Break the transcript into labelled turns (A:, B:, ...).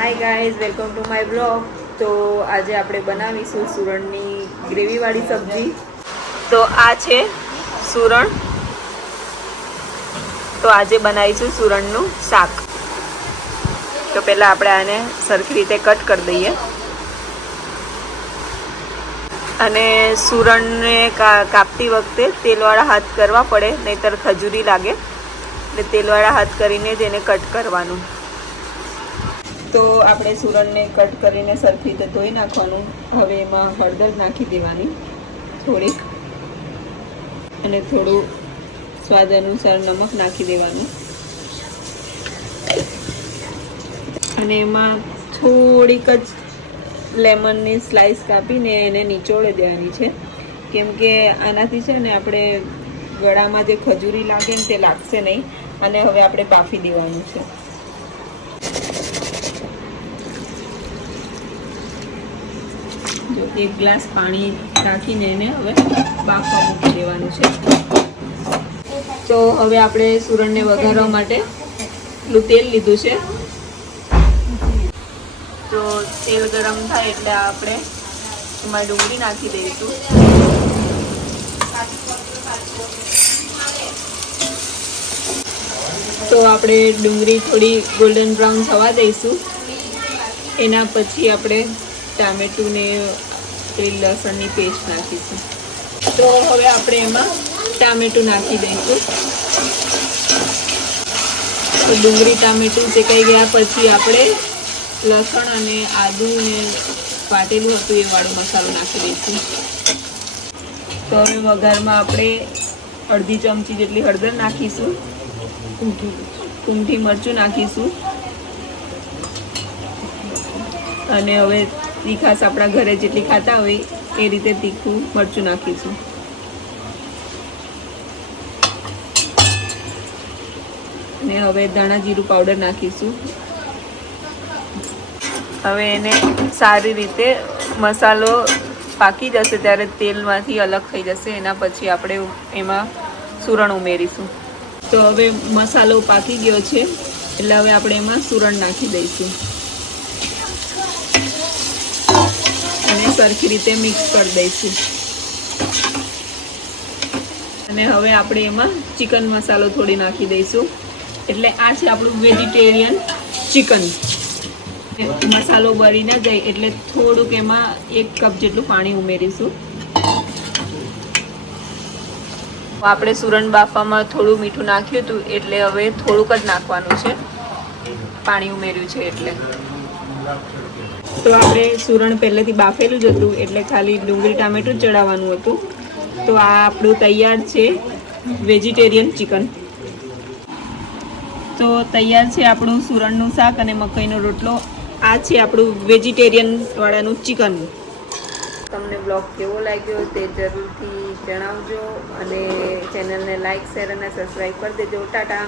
A: Hi guys welcome to my blog તો આજે આપણે બનાવીશું સુરણની ગ્રેવીવાળી સબ્જી. તો આ છે સુરણ. તો આજે બનાવીશું સુરણનું શાક. તો પહેલાં આપણે આને સરખી રીતે કટ કરી દઈએ. અને સુરણને કાપતી વખતે તેલવાળા હાથ કરવા પડે, નહીંતર ખજૂરી લાગે. એટલે તેલવાળા હાથ કરીને જ એને કટ કરવાનું. તો આપણે સુરણને કટ કરીને સરખી રીતે ધોઈ નાખવાનું. હવે એમાં હળદર નાખી દેવાની થોડીક. અને થોડું સ્વાદ અનુસાર નમક નાખી દેવાનું. અને એમાં થોડીક જ લેમનની સ્લાઈસ કાપીને એને નીચોળી દેવાની છે. કેમ કે આનાથી છે ને આપણે ગળામાં જે ખજૂરી લાગે ને તે લાગશે નહીં. અને હવે આપણે બાફી દેવાનું છે. જો એક ગ્લાસ પાણી રાખીને એને હવે બાફવા મૂકી દેવાનું છે. તો હવે આપણે સુરણને વઘારવા માટે પેલું તેલ લીધું છે. તો તેલ ગરમ થાય એટલે આપણે એમાં ડુંગળી નાખી દઈશું. તો આપણે ડુંગળી થોડી ગોલ્ડન બ્રાઉન થવા દઈશું. એના પછી આપણે ટામેટું ને પેલી લસણની પેસ્ટ નાખીશું. તો હવે આપણે એમાં ટામેટું નાખી દઈશું. તો ડુંગળી ટામેટું શેકાઈ ગયા પછી આપણે લસણ અને આદુ ને વાટેલું હતું એ વાળો મસાલો નાખી દઈશું. તો હવે વઘારમાં આપણે અડધી ચમચી જેટલી હળદર નાખીશું. કુંઠી મરચું નાખીશું. અને હવે તીખાસ આપણા ઘરે જેટલી ખાતા હોય એ રીતે તીખું મરચું નાખીશું અને હવે ધાણા જીરું પાવડર નાખીશું. હવે એને સારી રીતે મસાલો પાકી જશે ત્યારે તેલમાંથી અલગ થઈ જશે, એના પછી આપણે એમાં સુરણ ઉમેરીશું. તો હવે મસાલો પાકી ગયો છે, એટલે હવે આપણે એમાં સુરણ નાખી દઈશું અને સરખી રીતે મિક્સ કરી દઈશું. અને હવે આપણે એમાં ચિકન મસાલો થોડી નાખી દઈશું. એટલે આ છે આપણું વેજીટેરિયન ચિકન મસાલો બળી ના જાય એટલે થોડુંક એમાં એક કપ જેટલું પાણી ઉમેરીશું. આપણે સુરણ બાફવામાં થોડું મીઠું નાખ્યું હતું એટલે હવે થોડુંક જ નાખવાનું છે. પાણી ઉમેર્યું છે એટલે. તો આપણે સુરણ પહેલેથી બાફેલું જ હતું, એટલે ખાલી ડુંગળી, ટામેટું ચડાવવાનું હતું. તો આ આપણું તૈયાર છે વેજીટેરિયન ચિકન. તો તૈયાર છે આપણું સુરણનું શાક અને મકાઈનો રોટલો. આ છે આપણું વેજીટેરિયન વાળાનું ચિકન. તમને બ્લોગ કેવો લાગ્યો તે જરૂરથી જણાવજો અને ચેનલને લાઇક શેર અને સબસ્ક્રાઈબ કરી દેજો. ટાટા.